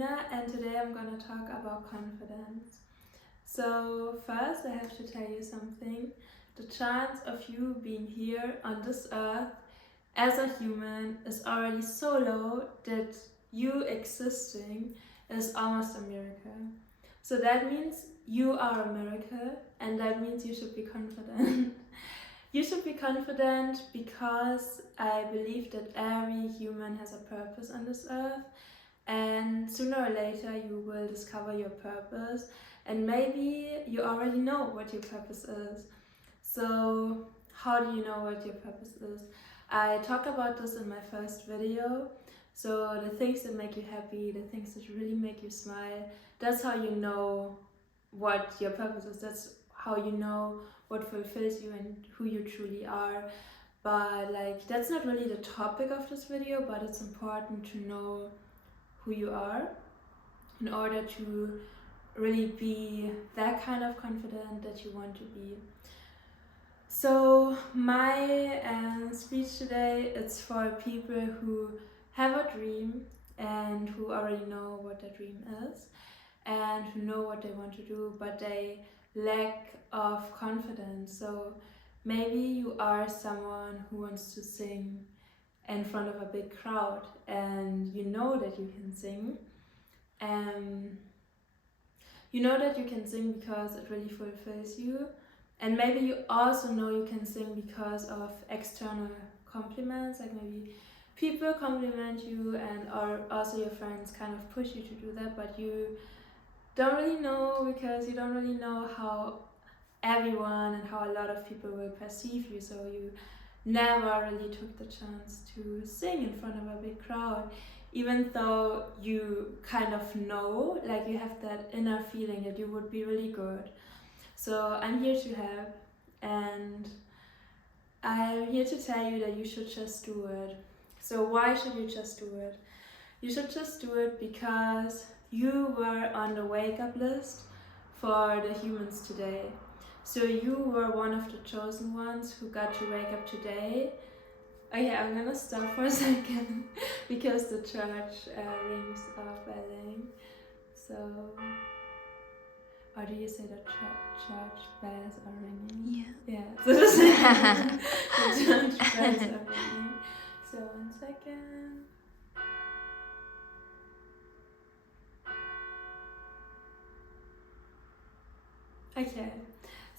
Melina, and today I'm gonna talk about confidence. So first I have to tell you something. The chance of you being here on this earth as a human is already so low that you existing is almost a miracle. So that means you are a miracle, and that means you should be confident. You should be confident because I believe that every human has a purpose on this earth, and sooner or later you will discover your purpose, and maybe you already know what your purpose is. So how do you know what your purpose is? I talk about this in my first video. So the things that make you happy, the things that really make you smile, that's how you know what your purpose is. That's how you know what fulfills you and who you truly are. But like, that's not really the topic of this video, but it's important to know who you are in order to really be that kind of confident that you want to be. So my speech today is for people who have a dream and who already know what their dream is and who know what they want to do, but they lack of confidence. So maybe you are someone who wants to sing in front of a big crowd and you know that you can sing. You know that you can sing because it really fulfills you, and maybe you also know you can sing because of external compliments, like maybe people compliment you and or also your friends kind of push you to do that, but you don't really know because you don't really know how everyone and how a lot of people will perceive you, so you never really took the chance to sing in front of a big crowd, even though you kind of know, like you have that inner feeling that you would be really good. So I'm here to help, and I'm here to tell you that you should just do it. So why should you just do it? You should just do it because you were on the wake up list for the humans today. So you were one of the chosen ones who got to wake up today. Okay, I'm gonna stop for a second because the church rings are belling. So, or do you say the church bells are ringing? Yeah. So the church bells are ringing. So 1 second. Okay.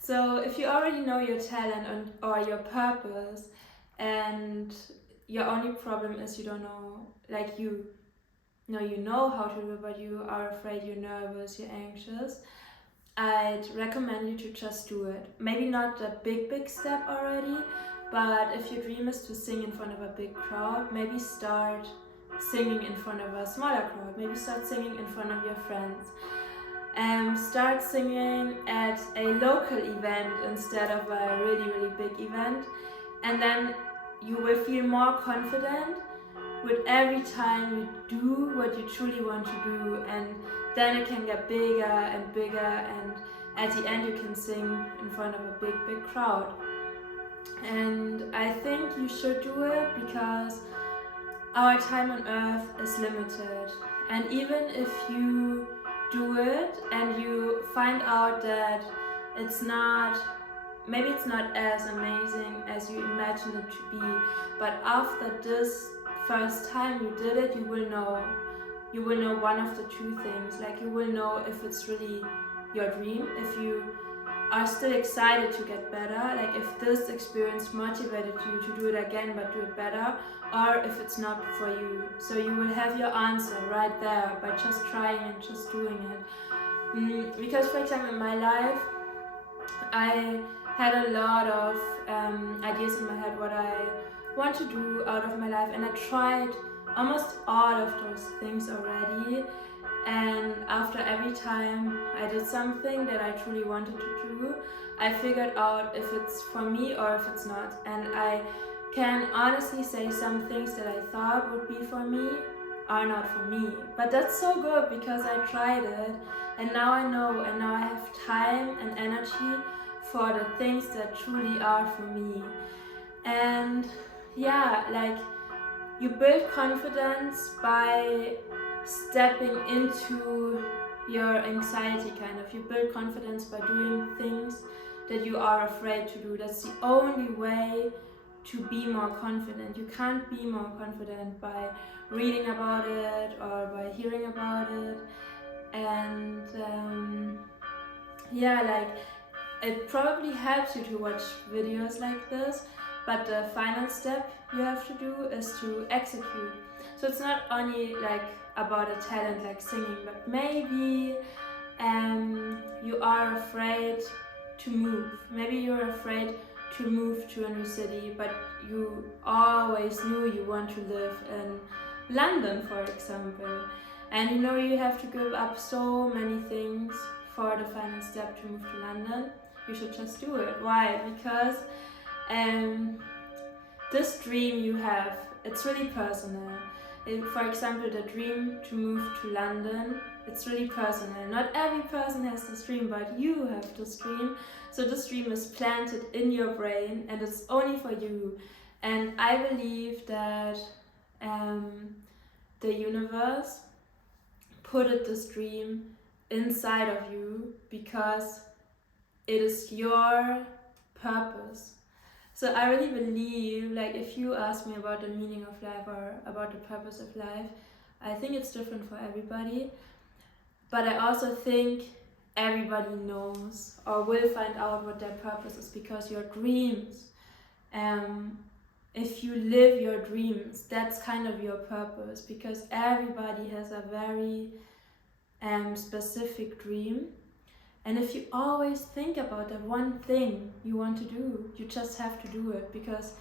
So if you already know your talent or your purpose, and your only problem is you don't know, like you know how to do it, but you are afraid, you're nervous, you're anxious, I'd recommend you to just do it. Maybe not the big step already, but if your dream is to sing in front of a big crowd, maybe start singing in front of a smaller crowd. Maybe start singing in front of your friends. Start singing at a local event instead of a really big event, and then you will feel more confident with every time you do what you truly want to do, and then it can get bigger and bigger, and at the end you can sing in front of a big crowd. And I think you should do it because our time on earth is limited, and even if you do it and you find out that maybe it's not as amazing as you imagined it to be, but after this first time you did it, you will know one of the two things. Like, you will know if it's really your dream, if you are still excited to get better, like if this experience motivated you to do it again but do it better, or if it's not for you. So you will have your answer right there by just trying and just doing it. Because for example, in my life, I had a lot of ideas in my head what I want to do out of my life, and I tried almost all of those things already. And after every time I did something that I truly wanted to do, I figured out if it's for me or if it's not. And I can honestly say some things that I thought would be for me are not for me. But that's so good because I tried it, and now I know, and now I have time and energy for the things that truly are for me. And yeah, like, you build confidence by stepping into your anxiety, kind of. You build confidence by doing things that you are afraid to do. That's the only way to be more confident. You can't be more confident by reading about it or by hearing about it. And yeah, like, it probably helps you to watch videos like this, but the final step you have to do is to execute. So it's not only like about a talent like singing, but maybe you are afraid to move. Maybe you're afraid to move to a new city, but you always knew you want to live in London, for example. And you know you have to give up so many things for the final step to move to London. You should just do it. Why? Because this dream you have, it's really personal. For example, the dream to move to London, it's really personal. Not every person has this dream, but you have this dream. So this dream is planted in your brain and it's only for you. And I believe that the universe put this dream inside of you because it is your purpose. So I really believe, like, if you ask me about the meaning of life or about the purpose of life, I think it's different for everybody. But I also think everybody knows or will find out what their purpose is, because your dreams, if you live your dreams, that's kind of your purpose, because everybody has a very specific dream. And if you always think about that one thing you want to do, you just have to do it, because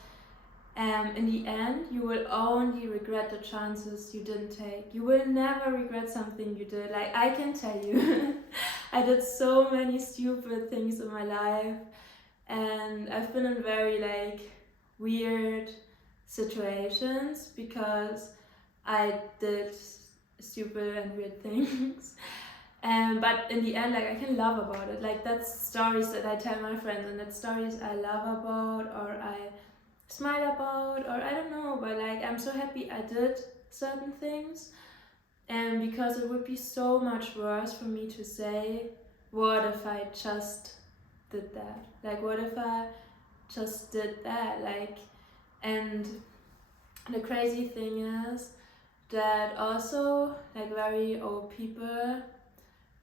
in the end you will only regret the chances you didn't take. You will never regret something you did. Like, I can tell you, I did so many stupid things in my life, and I've been in very like weird situations because I did stupid and weird things. But in the end, like, I can laugh about it. Like, that's stories that I tell my friends, and that's stories I laugh about or I smile about, or I don't know, but like, I'm so happy I did certain things. And because it would be so much worse for me to say, what if I just did that? Like, what if I just did that? Like, and the crazy thing is that also, like, very old people,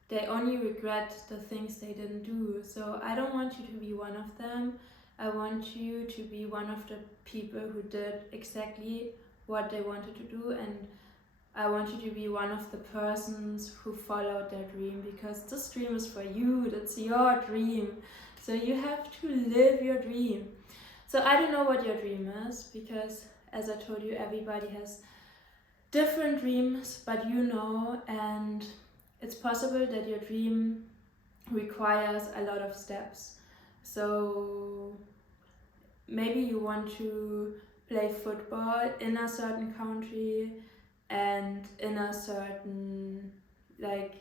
they only regret the things they didn't do. So I don't want you to be one of them. I want you to be one of the people who did exactly what they wanted to do, and I want you to be one of the persons who followed their dream, because this dream is for you. That's your dream. So you have to live your dream. So I don't know what your dream is, because as I told you, everybody has different dreams, but you know, and it's possible that your dream requires a lot of steps. So maybe you want to play football in a certain country and in a certain, like,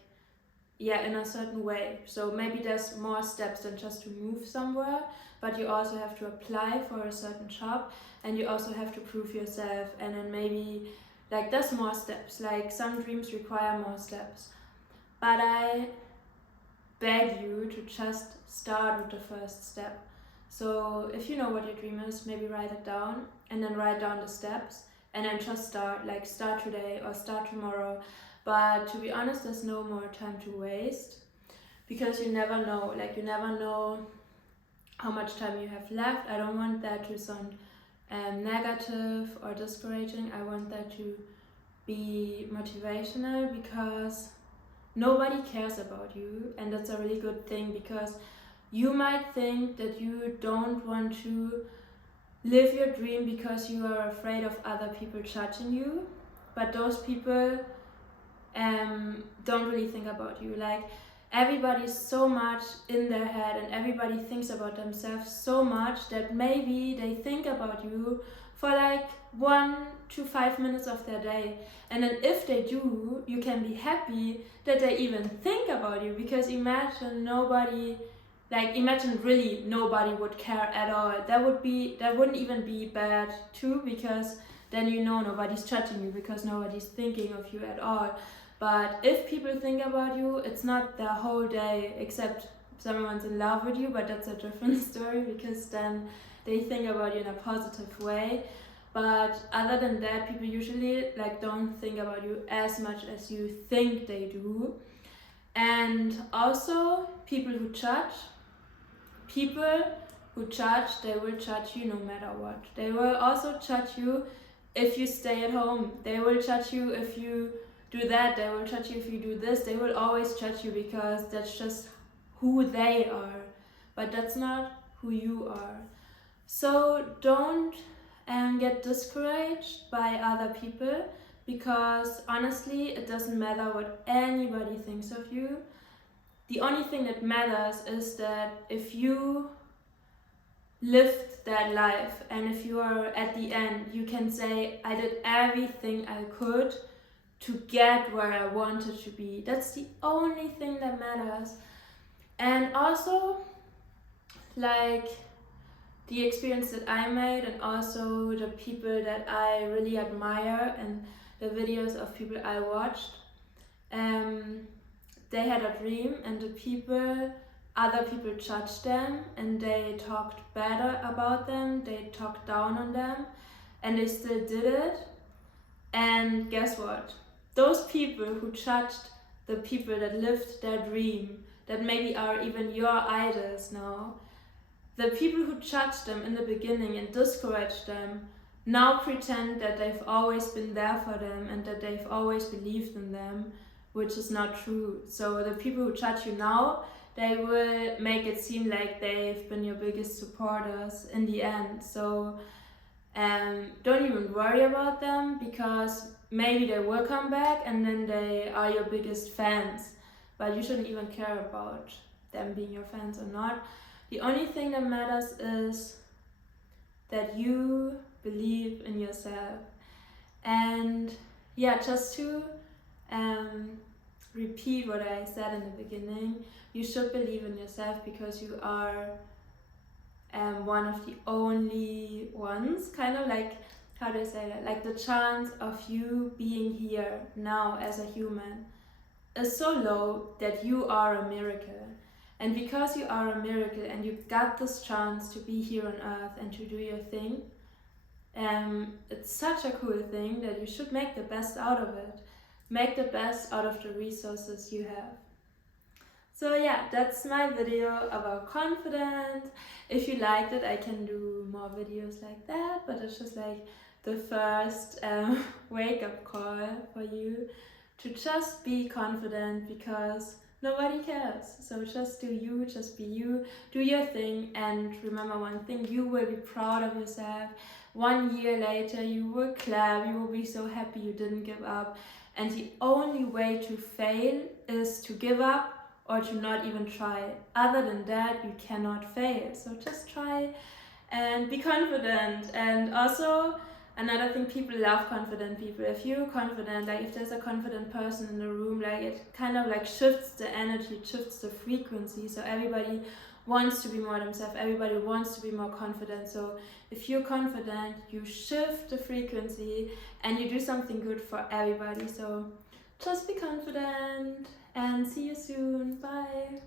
yeah, in a certain way. So maybe there's more steps than just to move somewhere, but you also have to apply for a certain job, and you also have to prove yourself, and then maybe, like, there's more steps. Like, some dreams require more steps. But I beg you to just start with the first step. So if you know what your dream is, maybe write it down, and then write down the steps, and then just start. Like, start today or start tomorrow. But to be honest, there's no more time to waste, because you never know. Like, you never know how much time you have left. I don't want that to sound negative or discouraging. I want that to be motivational, because nobody cares about you, and that's a really good thing, because you might think that you don't want to live your dream because you are afraid of other people judging you, but those people don't really think about you. Like, everybody's so much in their head, and everybody thinks about themselves so much that maybe they think about you for like 1 to 5 minutes of their day. And then if they do, you can be happy that they even think about you, because imagine really nobody would care at all. That wouldn't even be bad too, because then you know nobody's judging you because nobody's thinking of you at all. But if people think about you, it's not their whole day, except someone's in love with you, but that's a different story because then they think about you in a positive way. But other than that, people usually like don't think about you as much as you think they do. And also people who judge, they will judge you no matter what. They will also judge you if you stay at home. They will judge you if you do that. They will judge you if you do this. They will always judge you because that's just who they are, but that's not who you are. So don't get discouraged by other people, because honestly it doesn't matter what anybody thinks of you. The only thing that matters is that if you lived that life, and if you are at the end, you can say, I did everything I could to get where I wanted to be. That's the only thing that matters. And also, like, the experience that I made, and also the people that I really admire and the videos of people I watched, they had a dream, and other people judged them, and they talked better about them, they talked down on them, and they still did it. And guess what? Those people who judged the people that lived their dream, that maybe are even your idols now, the people who judged them in the beginning and discouraged them now pretend that they've always been there for them and that they've always believed in them, which is not true. So the people who judge you now, they will make it seem like they've been your biggest supporters in the end. So don't even worry about them, because maybe they will come back and then they are your biggest fans, but you shouldn't even care about them being your fans or not. The only thing that matters is that you believe in yourself. And yeah, just to repeat what I said in the beginning, you should believe in yourself, because you are one of the only ones, kind of like, how do I say that, like the chance of you being here now as a human is so low that you are a miracle. And because you are a miracle and you got this chance to be here on earth and to do your thing, it's such a cool thing that you should make the best out of it. Make the best out of the resources you have. So yeah, that's my video about confidence. If you liked it, I can do more videos like that, but it's just like the first wake-up call for you to just be confident, because nobody cares. So just do you, just be you, do your thing, and remember one thing, you will be proud of yourself. 1 year later, you will clap, you will be so happy you didn't give up. And the only way to fail is to give up or to not even try. Other than that, you cannot fail. So just try and be confident. And also, another thing, people love confident people. If you're confident, like if there's a confident person in the room, like it kind of like shifts the energy, it shifts the frequency. So everybody wants to be more themselves, everybody wants to be more confident. So if you're confident, you shift the frequency and you do something good for everybody. So just be confident and see you soon. Bye.